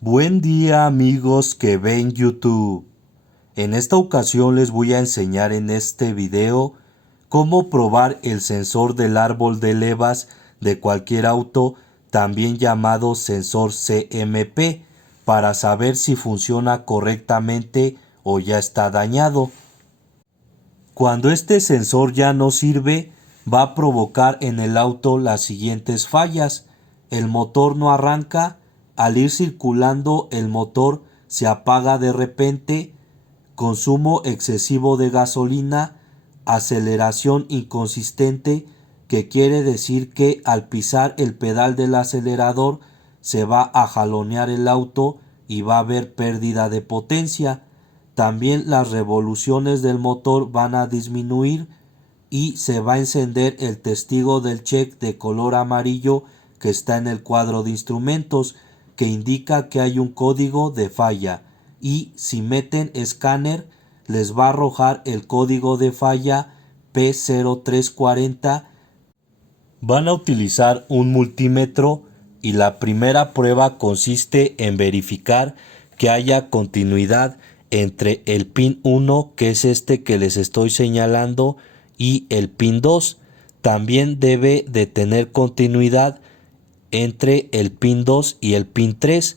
Buen día amigos que ven YouTube. En esta ocasión les voy a enseñar en este video cómo probar el sensor del árbol de levas de cualquier auto, también llamado sensor CMP, para saber si funciona correctamente o ya está dañado. Cuando este sensor ya no sirve, va a provocar en el auto las siguientes fallas. El motor no arranca, al ir circulando el motor se apaga de repente, consumo excesivo de gasolina, aceleración inconsistente, que quiere decir que al pisar el pedal del acelerador se va a jalonear el auto y va a haber pérdida de potencia. También las revoluciones del motor van a disminuir y se va a encender el testigo del check de color amarillo que está en el cuadro de instrumentos, que indica que hay un código de falla, y si meten escáner les va a arrojar el código de falla P0340. Van a utilizar un multímetro y la primera prueba consiste en verificar que haya continuidad entre el pin 1, que es este que les estoy señalando, y el pin 2. También debe de tener continuidad entre el pin 2 y el pin 3,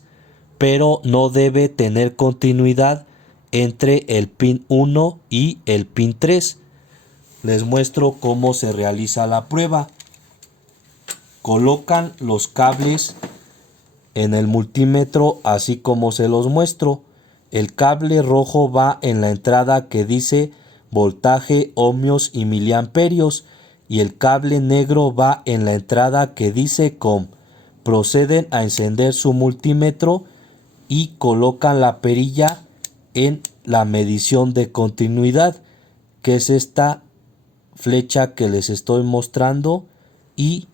pero no debe tener continuidad entre el pin 1 y el pin 3. Les muestro cómo se realiza la prueba. Colocan los cables en el multímetro así como se los muestro. El cable rojo va en la entrada que dice voltaje, ohmios y miliamperios, y el cable negro va en la entrada que dice COM. Proceden a encender su multímetro y colocan la perilla en la medición de continuidad, que es esta flecha que les estoy mostrando, y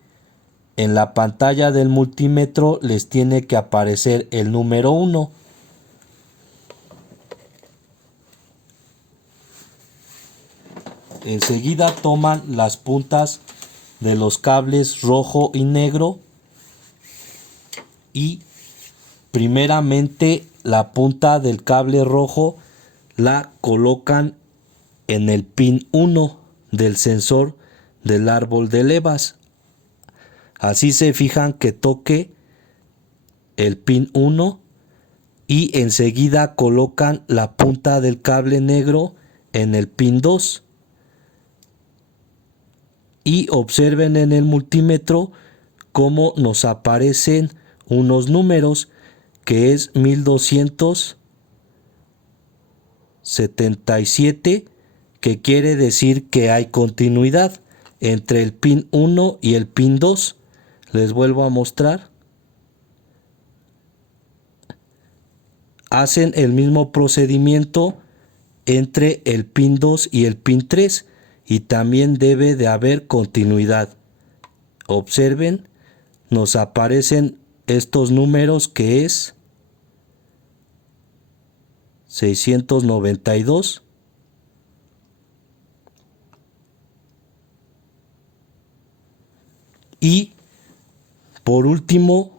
en la pantalla del multímetro les tiene que aparecer el número 1. Enseguida toman las puntas de los cables rojo y negro y primeramente la punta del cable rojo la colocan en el pin 1 del sensor del árbol de levas. Así se fijan que toque el pin 1 y enseguida colocan la punta del cable negro en el pin 2. Y observen en el multímetro cómo nos aparecen unos números, que es 1277, que quiere decir que hay continuidad entre el pin 1 y el pin 2. Les vuelvo a mostrar. Hacen el mismo procedimiento entre el pin 2 y el pin 3 y también debe de haber continuidad. Observen, nos aparecen estos números, que es 692 y por último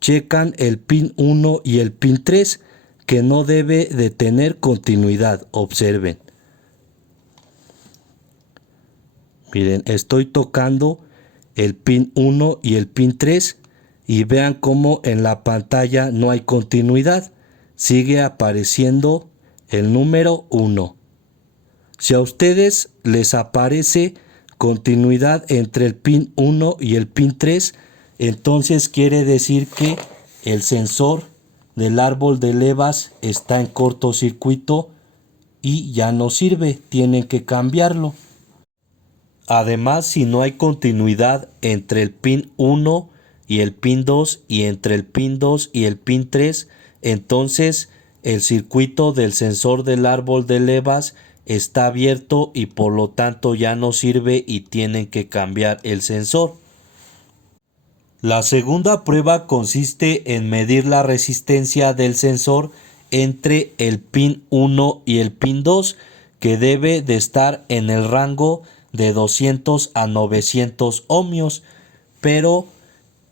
checan el pin 1 y el pin 3, que no debe de tener continuidad. Observen, miren, estoy tocando el pin 1 y el pin 3 y vean cómo en la pantalla no hay continuidad, sigue apareciendo el número 1. Si a ustedes les aparece continuidad entre el pin 1 y el pin 3, entonces quiere decir que el sensor del árbol de levas está en cortocircuito y ya no sirve, tienen que cambiarlo. Además, si no hay continuidad entre el pin 1 y el pin 2 y entre el pin 2 y el pin 3, entonces el circuito del sensor del árbol de levas está abierto y por lo tanto ya no sirve y tienen que cambiar el sensor. La segunda prueba consiste en medir la resistencia del sensor entre el pin 1 y el pin 2, que debe de estar en el rango de 200 a 900 ohmios, pero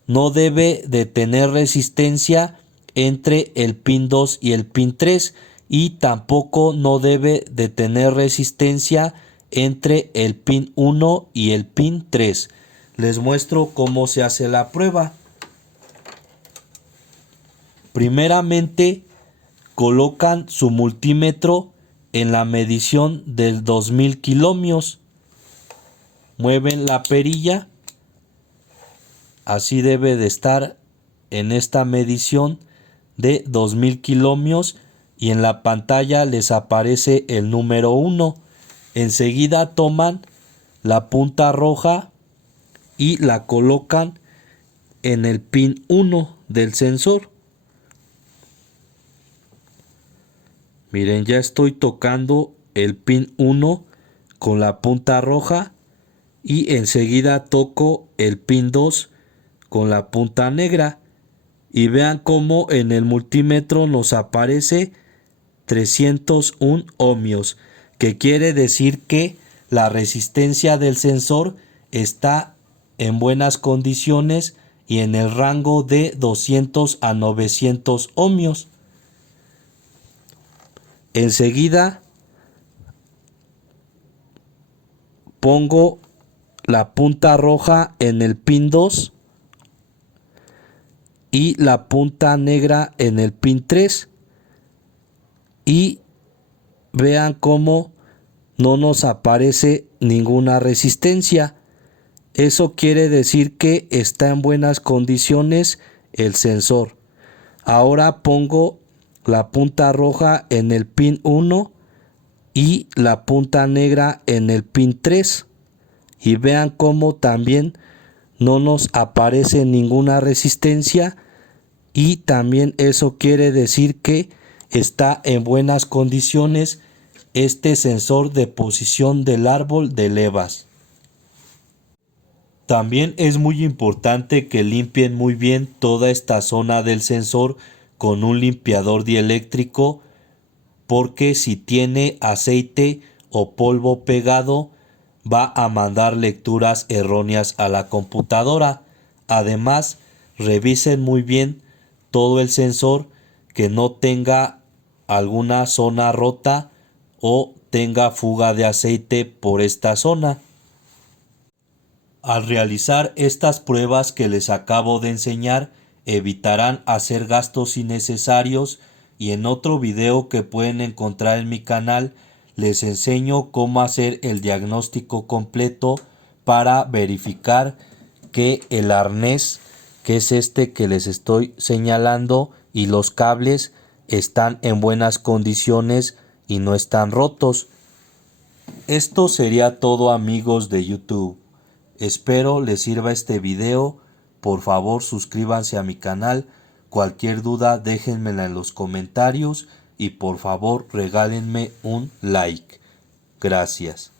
no debe de tener resistencia entre el pin 2 y el pin 3 y tampoco no debe de tener resistencia entre el pin 1 y el pin 3. Les muestro cómo se hace la prueba. Primeramente, colocan su multímetro en la medición del 2000 kilómetros. Mueven la perilla. Así debe de estar en esta medición de 2000 kilómetros y en la pantalla les aparece el número 1. Enseguida toman la punta roja y la colocan en el pin 1 del sensor. Miren, ya estoy tocando el pin 1 con la punta roja y enseguida toco el pin 2 con la punta negra y vean cómo en el multímetro nos aparece 301 ohmios, que quiere decir que la resistencia del sensor está en buenas condiciones y en el rango de 200 a 900 ohmios. Enseguida pongo la punta roja en el pin 2 y la punta negra en el pin 3 y vean cómo no nos aparece ninguna resistencia. Eso quiere decir que está en buenas condiciones el sensor. Ahora pongo la punta roja en el pin 1 y la punta negra en el pin 3 y vean cómo también no nos aparece ninguna resistencia y también eso quiere decir que está en buenas condiciones este sensor de posición del árbol de levas. También es muy importante que limpien muy bien toda esta zona del sensor con un limpiador dieléctrico, porque si tiene aceite o polvo pegado va a mandar lecturas erróneas a la computadora. Además, revisen muy bien todo el sensor, que no tenga alguna zona rota o tenga fuga de aceite por esta zona. Al realizar estas pruebas que les acabo de enseñar, evitarán hacer gastos innecesarios, y en otro video que pueden encontrar en mi canal les enseño cómo hacer el diagnóstico completo para verificar que el arnés, que es este que les estoy señalando, y los cables están en buenas condiciones y no están rotos. Esto sería todo, amigos de YouTube. Espero les sirva este video. Por favor, suscríbanse a mi canal. Cualquier duda déjenmela en los comentarios y por favor regálenme un like. Gracias.